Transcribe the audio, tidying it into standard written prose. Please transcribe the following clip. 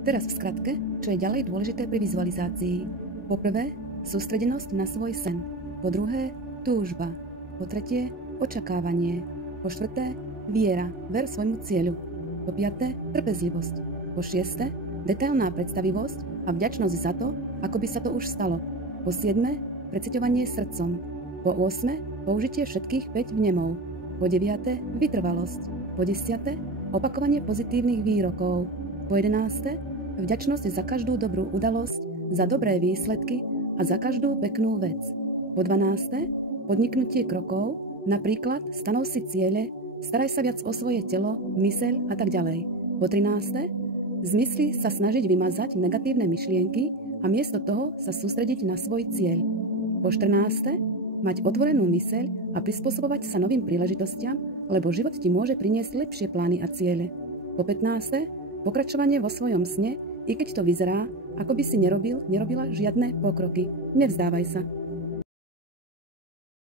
Teraz v skratke, čo je ďalej dôležité pri vizualizácii. Po prvé, sústredenosť na svoj sen. Po druhé, túžba. Po tretie, očakávanie. Po štvrté, viera, ver svojmu cieľu. Po piaté, trpezlivosť. Po šieste, detailná predstavivosť a vďačnosť za to, ako by sa to už stalo. Po siedme, preciťovanie srdcom. Po 8. použitie všetkých 5 vnemov. Po 9. vytrvalosť. Po 10. opakovanie pozitívnych výrokov. Po 11. vďačnosť za každú dobrú udalosť, za dobré výsledky a za každú peknú vec. Po 12. podniknutie krokov, napríklad stanov si ciele, staraj sa viac o svoje telo, myseľ a tak ďalej. Po 13. z mysli sa snažiť vymazať negatívne myšlienky a miesto toho sa sústrediť na svoj cieľ. Po 14. mať otvorenú myseľ a prispôsobovať sa novým príležitostiam, lebo život ti môže priniesť lepšie plány a ciele. Po 15. pokračovanie vo svojom sne, i keď to vyzerá, ako by si nerobila žiadne pokroky. Nevzdávaj sa.